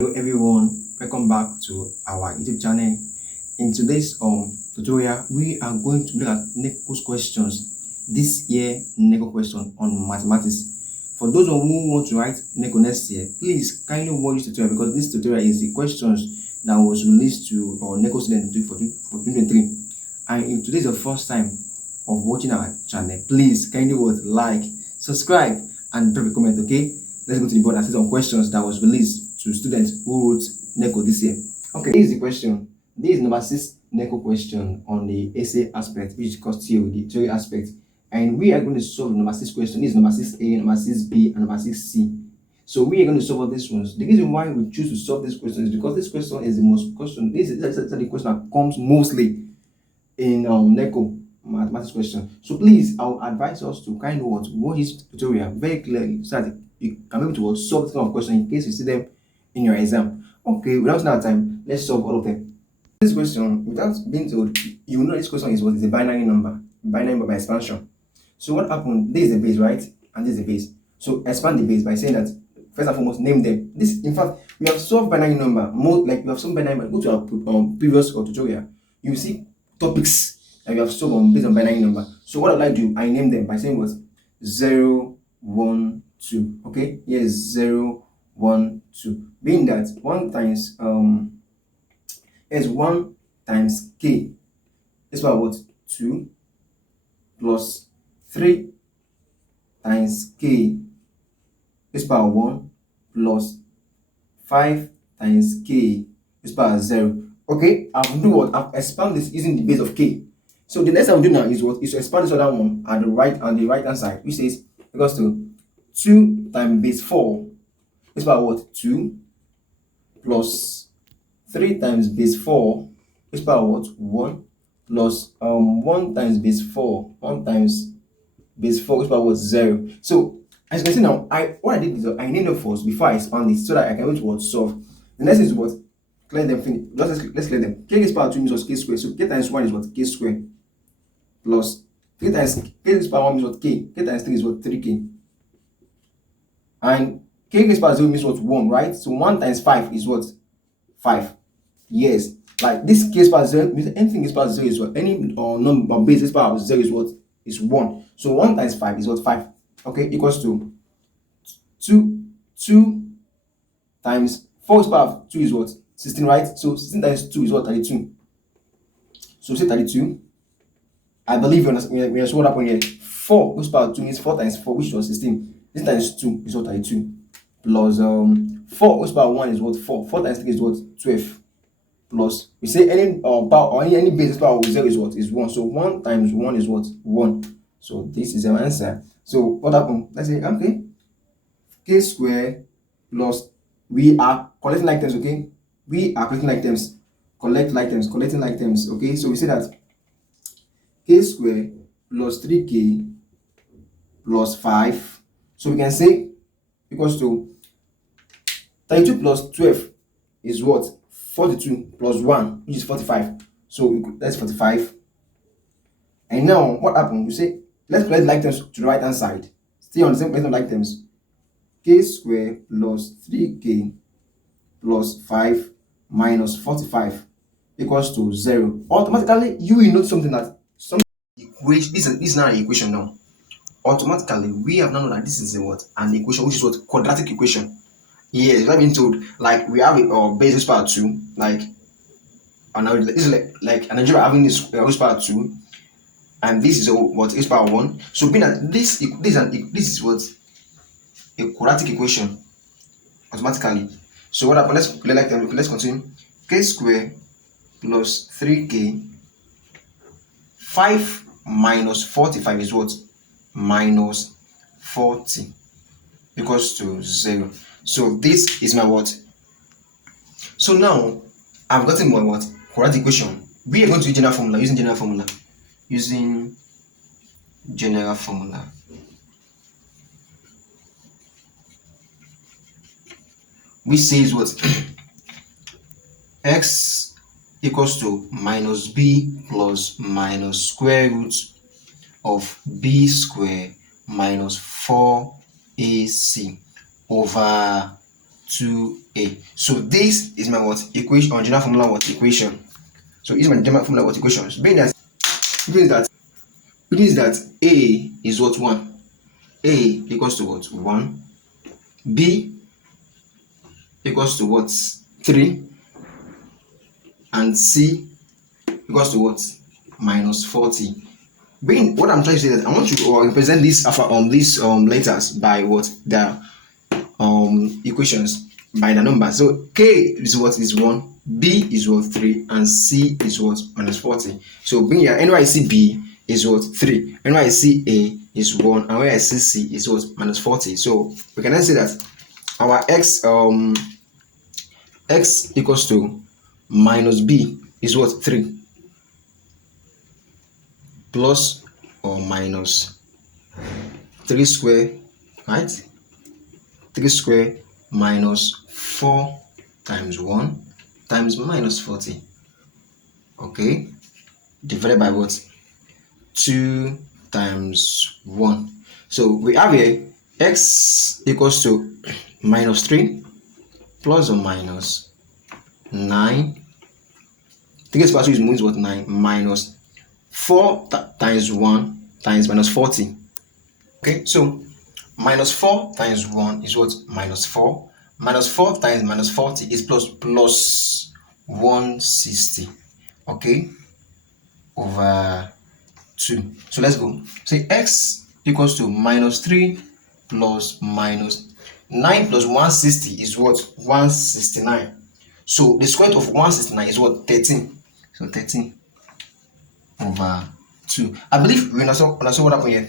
Hello everyone, welcome back to our YouTube channel. In today's tutorial, we are going to look at Neco's questions. This year Neco question on mathematics. For those of who want to write Neco next year, please kindly watch this tutorial because this tutorial is the questions that was released to our Neco students for 2023. And if today is the first time of watching our channel, please kindly like, subscribe, and drop a comment. Okay, let's go to the board and see some questions that was released to students who wrote Neco this year. Okay, this is the question. This is number 6 Neco question on the essay aspect, which is called theory, the theory aspect. And we are going to solve number 6 question. This is number 6A, number 6B, and number 6C. So we are going to solve all these ones. The reason why we choose to solve this question is because this question is the most question. This is the question that comes mostly in Neco Mathematics question. So please, I will advise us to kind of watch this tutorial very clearly so that you can be able to solve this kind of question in case you see them in your exam. Okay, without now time, let's solve all of them. This question, without being told, you know this question is what is a binary number by expansion. So what happened? This is the base, right? And this is the base. So expand the base by saying that first and foremost, name them. This, in fact, we have solved binary number more like we have solved binary number. Go to our previous tutorial. You will see topics that we have solved based on binary number. So what I do, I name them by saying what 0, 1, 2. Okay, yes, 0, 1, 2. Being that 1 times is 1 times k is about what 2 plus 3 times k is power 1 plus 5 times k is power 0. Okay, I've do what? I've expanded this using the base of k. So the next thing I'll do now is what? Is to expand this other one at the right hand side, which says equals to 2 times base 4 is power what? 2 plus 3 times base 4 is power what? 1 plus 1 times base 4, 1 times base 4 is power what? 0. So as you can see now, what I did is I named them first before I expand it so that I can able to solve. The next is what? Clear them, finish. Let's clear them. K is power 2 means what? K squared. So k times 1 is what? K squared. Plus k times k is power 1 means what? K. K times 3 is what? 3k. And k is power 0 means what? 1, right? So 1 times 5 is what? 5. Yes. Like this k is power 0 means anything is power 0 is what? Any number base is power 0 is what? Is 1. So 1 times 5 is what? 5. Okay, equals to 2 times 4 is power 2 is what? 16, right? So 16 times 2 is what? 32. So say 32. I believe you understand what happened here. 4 is power 2 means 4 times 4, which was 16. This times 2 is what? 32. Plus 4 is power 1 is what? 4. 4 times 3 is what? 12. Plus we say any power or any base power with 0 is what? Is 1. So 1 times 1 is what? 1. So this is our answer. So what happened? Let's say okay, k squared plus we are collecting items. Okay, we are collecting items, collecting items. Okay, so we say that k squared plus 3k plus 5. So we can say equals to 32 plus 12 is what? 42 plus 1, which is 45. So that's 45. And now what happened? You say let's collect the items to the right hand side. Stay on the same collection of items. K squared plus 3k plus 5 minus 45 equals to 0. Automatically, you will note something that equation. This is not an equation now. Automatically, we have now known that this is a what? An equation, which is what? Quadratic equation. Yes, we have been told like we have a base power 2, like this is like an algebra having this power 2, and this is what is power 1. So being that this is what? A quadratic equation automatically. So what happened? Let's continue. K squared plus 3k 5 minus 45 is what? Minus 40 equals to 0. So this is my what? So now I've gotten my what? Quadratic equation. We are going to use general formula. Using general formula. Which says what? X equals to minus b plus minus square root of b square minus 4ac over 2a. So this is my what equation, or general formula what equation. So this is my general formula what equation. So means that a is what 1. A equals to what 1. B equals to what 3, and C equals to what minus 40. Being what I'm trying to say is that I want to represent these these letters by what the equations by the number. So K is what is 1, B is what 3, and C is what minus 40. So being here, anywhere I see B is what 3, anywhere I see A is 1, and where I see C is what minus 40. So we can then say that our x equals to minus B is what 3 plus or minus 3 square, right? 3 square minus 4 times 1 times minus 40. Okay, divided by what? 2 times 1. So we have here x equals to minus 3 plus or minus 9. 3 plus 2 means what? 9 minus 4 times 1 times minus 40. Okay, so minus 4 times 1 is what? Minus 4. Minus 4 times minus 40 is plus 160. Okay, over 2. So let's go. Say x equals to minus 3 plus minus 9 plus 160 is what? 169. So the square root of 169 is what? 13. So 13 over 2. I believe we understand what happened here.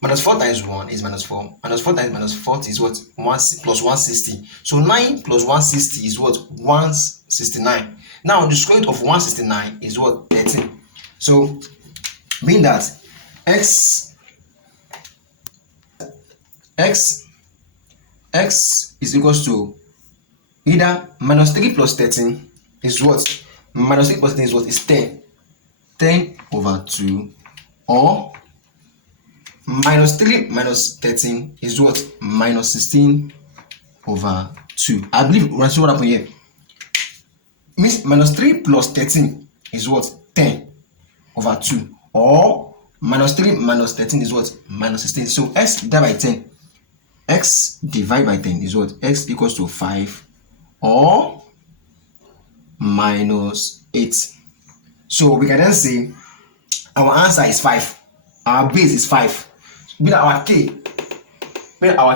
Minus 4 times 1 is minus 4. Minus 4 times minus 40 is what? 1 plus 160. So 9 plus 160 is what? 169. Now the square root of 169 is what? 13. So mean that x is equals to either minus 3 plus 13 is what? Minus 3 plus 13 is what? Is 10. 10 over 2, or minus 3 minus 13 is what? Minus 16 over 2. I believe we see what happened here. Means minus 3 plus 13 is what? 10 over 2. Or minus 3 minus 13 is what? Minus 16. So x divided by 10. X divided by 10 is what? X equals to 5 or minus 8. So we can then say our answer is 5. Our base is 5. Meaning our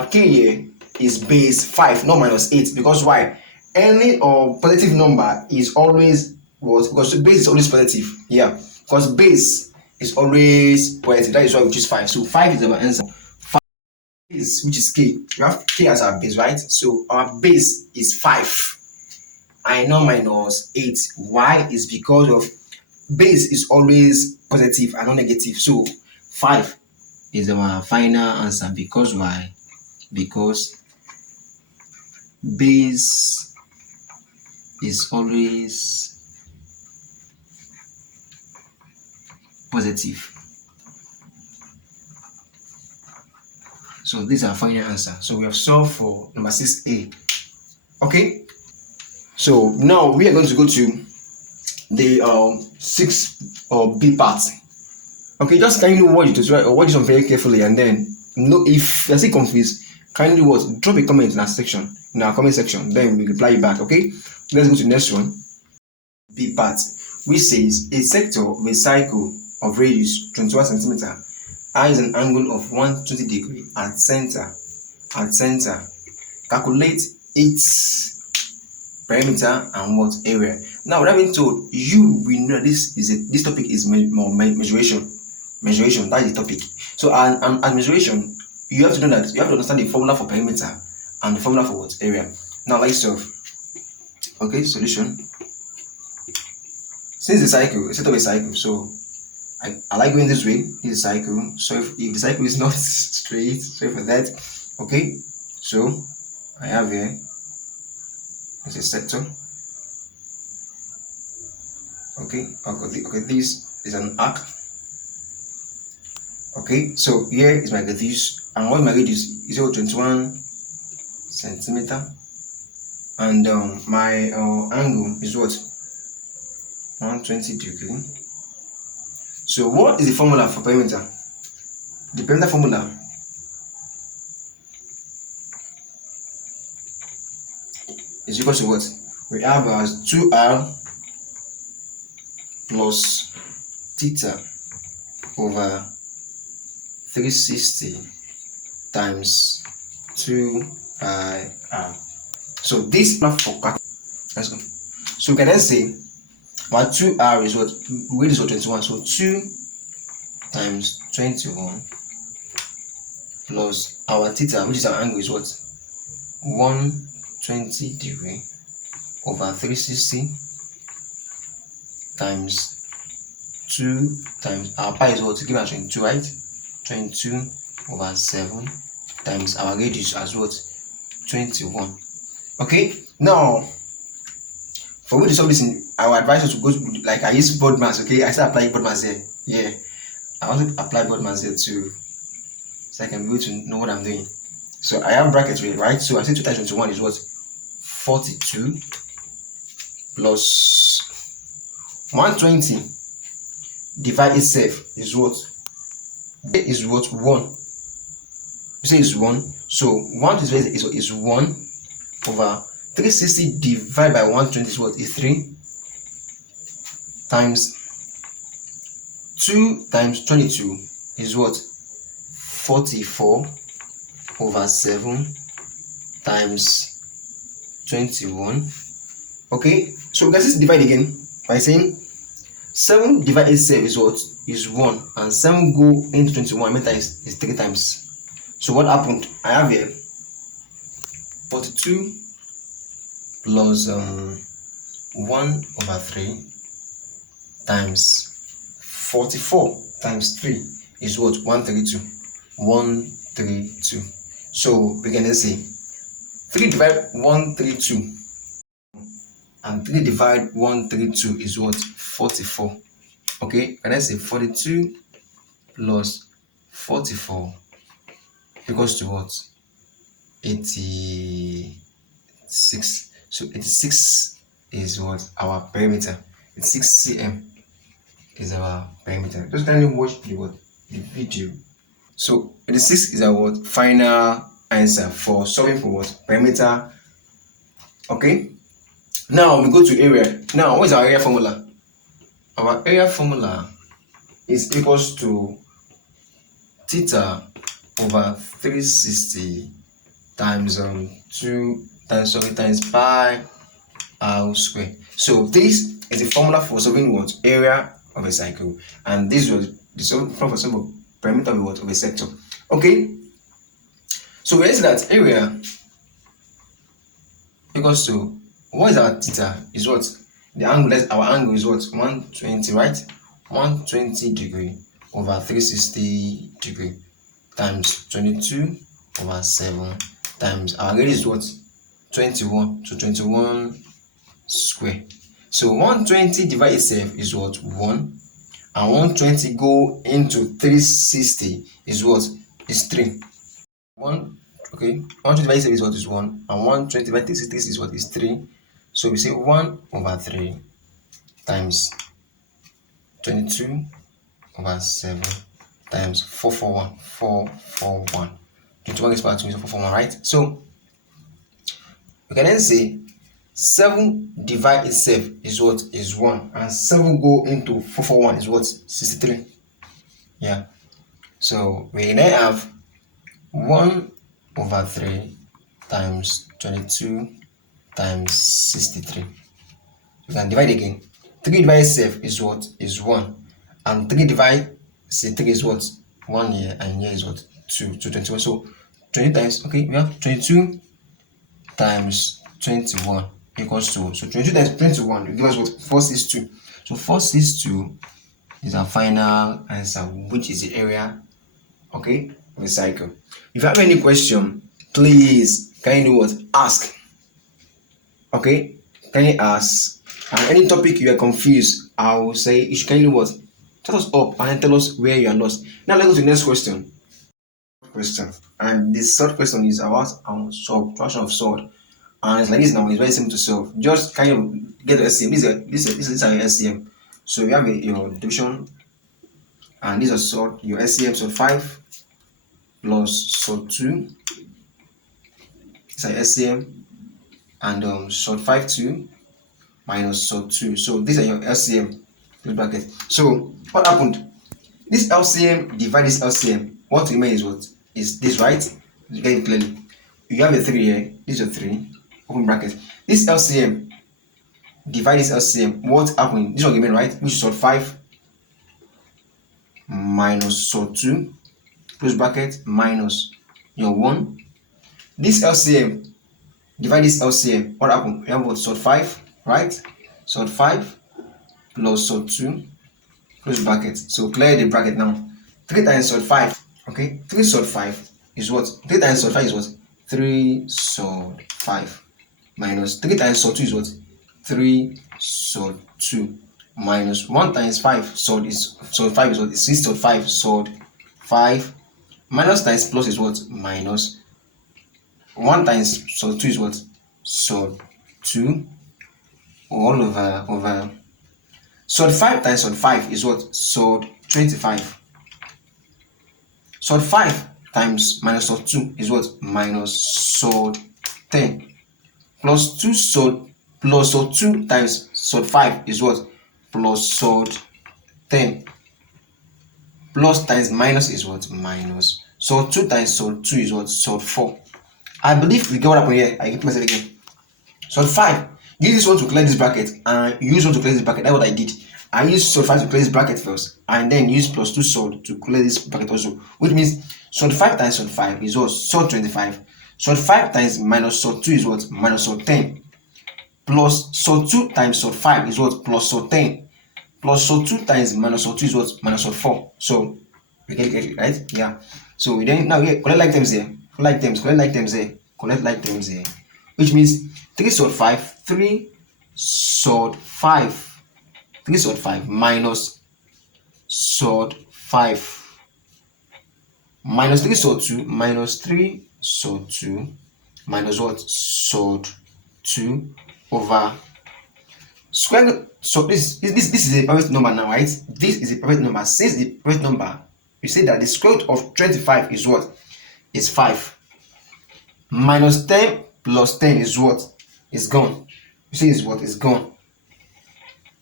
k here is base 5, not minus 8. Because why? Any positive number is always what? Because base is always positive. Yeah. Because base is always positive. That is why we choose 5. So 5 is our answer. 5 is, which is k. We have k as our base, right? So our base is 5. I know minus 8. Why? Is because of base is always positive and not negative. So 5 is our final answer. Because why? Because base is always positive. So this is our final answer. So we have solved for number 6a. Okay, so now we are going to go to the 6b part. Okay, just kindly watch it or watch it very carefully, and then if you're still confused, kindly drop a comment in our section, in our comment section, then we'll reply you back. Okay, let's go to the next one. B part, which says a sector of a cycle of radius 21 centimeter has an angle of 120 degree at center. Calculate its perimeter and what area. Now, what I've been told, we know this topic is mensuration. Mensuration, that is the topic. So, and mensuration, you have to know that you have to understand the formula for perimeter and the formula for what area. Now, let's solve. Okay, solution. Since the cycle, it's set of a cycle, so I like going this way. This is a cycle. So if the cycle is not straight, sorry for that. Okay, so I have here. It's a sector. Okay, this is an arc. Okay, so here is my radius, and what my radius is 21 centimeter, and my angle is what? 120 degree. So what is the formula for perimeter? The perimeter formula is equal to what? We have as 2r plus theta over 360 times 2 pi r. So this for let's go. So we can then say our 2r is what? Weight is what? 21. So 2 times 21 plus our theta, which is our angle, is what? 120 degree over 360 times 2 times our pi is what? To give us 22, right? 22 over 7 times our radius as what? 21. Okay, now for we to solve this, I would advise you to go to, like, I use board mass. Okay, I start applying board mass here. Yeah, I want to apply board mass here too, so I can be able to know what I'm doing. So I have brackets here, right? So I say 2 times 21 is what? 42 plus 120 divide itself is what? Is what? 1. You say it's 1. So 1 is 1 over 360 divided by 120 is what? Is 3 times 2 times 22 is what? 44 over 7 times 21. Okay, so we can just divide again by saying 7 divided itself is what? Is 1, and 7 go into 21 many times is 3 times. So what happened? I have here 42 plus 1 over 3 times 44 times 3 is what? 132. 132. So we can then say 3 divide 132 and 3 divide 132 is what? 44. Okay, and I say 42 plus 44 equals to what? 86. So 86 is what? Our perimeter. 86 cm is our perimeter. Just kindly watch the video. So 86 is our final answer for solving for what? Perimeter. Okay, now we go to area. Now what is our area formula? Our area formula is equals to theta over 360 times 2 times pi r square. So this is the formula for solving what? Area of a cycle, and this was the formula for solving perimeter of what? Of a sector. Okay, so we see that area equals to, what is our theta? Is what? The angle, our angle is what? 120, right? 120 degree over 360 degree times 22 over 7 times our radius is what? 21. So 21 square. So 120 divided itself is what? 1, and 120 go into 360 is what? Is 3. 1, okay, 120 divided itself is what? Is 1, and 120 divided 360 is what? Is 3. So we say 1 over 3 times 22 over 7 times 441. 441. 21 is part 2, so 441, right? So we can then say 7 divided itself is what? Is 1, and 7 go into 441 is what? 63. Yeah. So we then have 1 over 3 times 22 times 63. We can divide again. 3 divided itself is what? Is 1, and 3 divided 3 is what? 1 here, and here is what? 2. 21. So 20 times, okay, we have 22 times 21 equals to, so 22 times 21 will give us what? 462. So 462 is our final answer, which is the area, okay, of the cycle. If you have any question, please kindly what? Ask. Okay, kindly ask. And any topic you are confused, I will say you should kindly what? Shut us up and tell us where you are lost. Now let's go to the next question. and this third question is about subtraction of sword. And it's like this now, it's very simple to solve. Just kind of get the SCM. This is your SCM. So you have your division, and this is sword, your SCM, sword 5 plus sword 2. This is your SCM, and sword 5 2 minus sword 2. So these are your LCM bracket. So what happened? This LCM divide this LCM. What remains is what? Is this, right? You get it clearly. You have a 3 here. This is a 3. Open bracket. This LCM divide this LCM. What happened? This one remain, right? Which is sword 5 minus sword 2. Close bracket minus your 1. This LCM divide this LCM. What happened? You have what? Sword 5, right? Sword 5 plus sword 2. Close bracket. So clear the bracket now. 3 times sword 5. Okay, 3 sword 5 is what? 3 times sword 5 is what? 3 sword 5 minus 3 times sword 2 is what? 3 sword 2 minus 1 times 5 sword is sword 5 is what? 6 sword 5 sword 5 minus times plus is what? Minus 1 times sword 2 is what? Sword 2 all over sword 5 times sword 5 is what? Sword 25. Sword 5 times minus sword 2 is what? Minus sword 10. Plus 2 sword plus sword 2 times sword 5 is what? Plus sword 10. Plus times minus is what? Minus. Sword 2 times sword 2 is what? Sword 4. I believe we get what happened here. I repeat myself again. Sword 5. Use this one to clear this bracket, and use one to clear this bracket. That's what I did. I used sword 5 to clear this bracket first, and then use plus 2 sword to clear this bracket also. Which means sword 5 times sword 5 is what? Sword 25. Sword 5 times minus sword 2 is what? Minus sword 10. Plus sword 2 times sword 5 is what? Plus sword 10. Plus sword 2 times minus sword 2 is what? Minus sword 4. So we get it, right? Yeah. So we then now collect like terms here. Collect like terms here. Collect like terms here. Which means 3 sword 5, 3 sword 5. 3 sword 5 minus sword 5 minus 3 sword 2 minus 3 sword 2 minus what? Sword 2 over square root. So this is a private number now, right? This is a private number. Since the private number, you say that the square root of 25 is what? Is 5. Minus 10 plus 10 is what? Is gone. You see, is what? Is gone.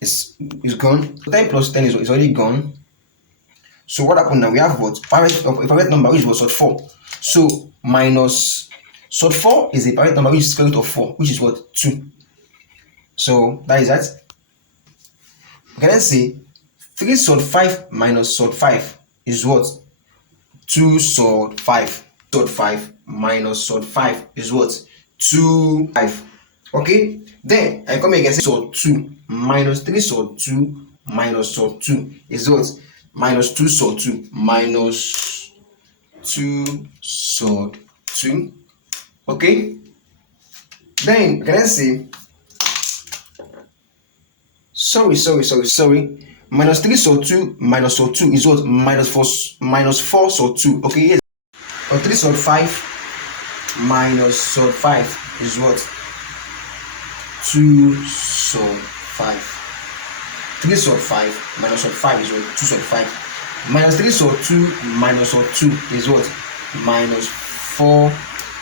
Is gone. 10 plus 10 is already gone. So what happened now? We have what? A private number which was sword 4. So minus sword 4 is a private number which is square root of 4, which is what? 2. So that is that. Okay, let's see. 3 sword 5 minus sword 5 is what? 2 sword 5. Sword 5 minus sword 5 is what? 2 5. Okay, then I come again, say sword 2 minus 3 sword 2 minus sword 2 is what? Minus 2 sword 2 minus 2 sword 2. Okay, then can I say sorry, minus 3 sword 2 minus sword 2 is what? Minus 4 sword 2. Okay, yes. Or 3 sword 5 minus sword 5 is what? 2 sword 5. 3 sword 5 minus sword 5 is what? 2 sword 5. Minus 3 sword 2 minus sword 2 is what? Minus 4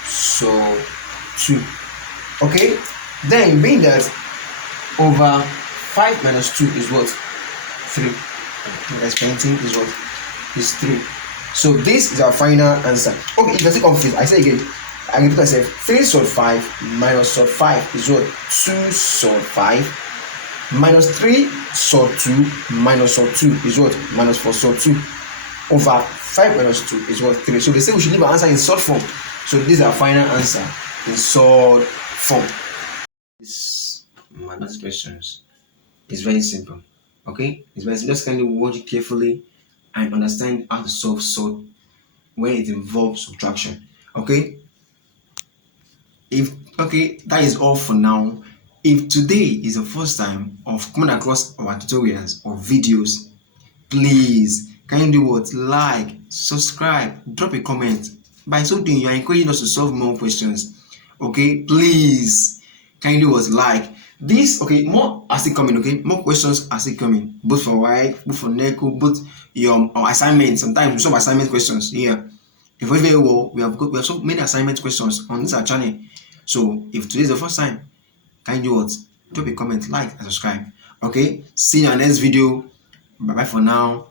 sword 2. Okay, then being that over 5 minus 2 is what? 3. That's painting is what? Is 3. So this is our final answer. Okay, if you're still confused, I say again. I repeat myself. 3 sword 5 minus sword 5 is what? 2 sword 5 minus 3 sword 2 minus sword 2 is what? Minus 4 sword 2 over 5 minus 2 is what? 3. So they say we should leave our answer in sword form. So this is our final answer in sword form. This mathematics questions is very simple. Okay, it's very simple. Just kind of watch it carefully and understand how to solve sword when it involves subtraction. Okay. That is all for now. If today is the first time of coming across our tutorials or videos, please can you do what? Like, subscribe, drop a comment. By so doing, you are encouraging us to solve more questions. Okay, please kindly was like this. Okay, more are still coming. Okay, more questions are still coming, both for Y, both for Neco, both your assignments. Sometimes we solve assignment questions here. If we very well, we have so many assignment questions on this our channel. So if today is the first time, kindly what, drop a comment, like and subscribe. Okay, see you in our next video. Bye bye for now.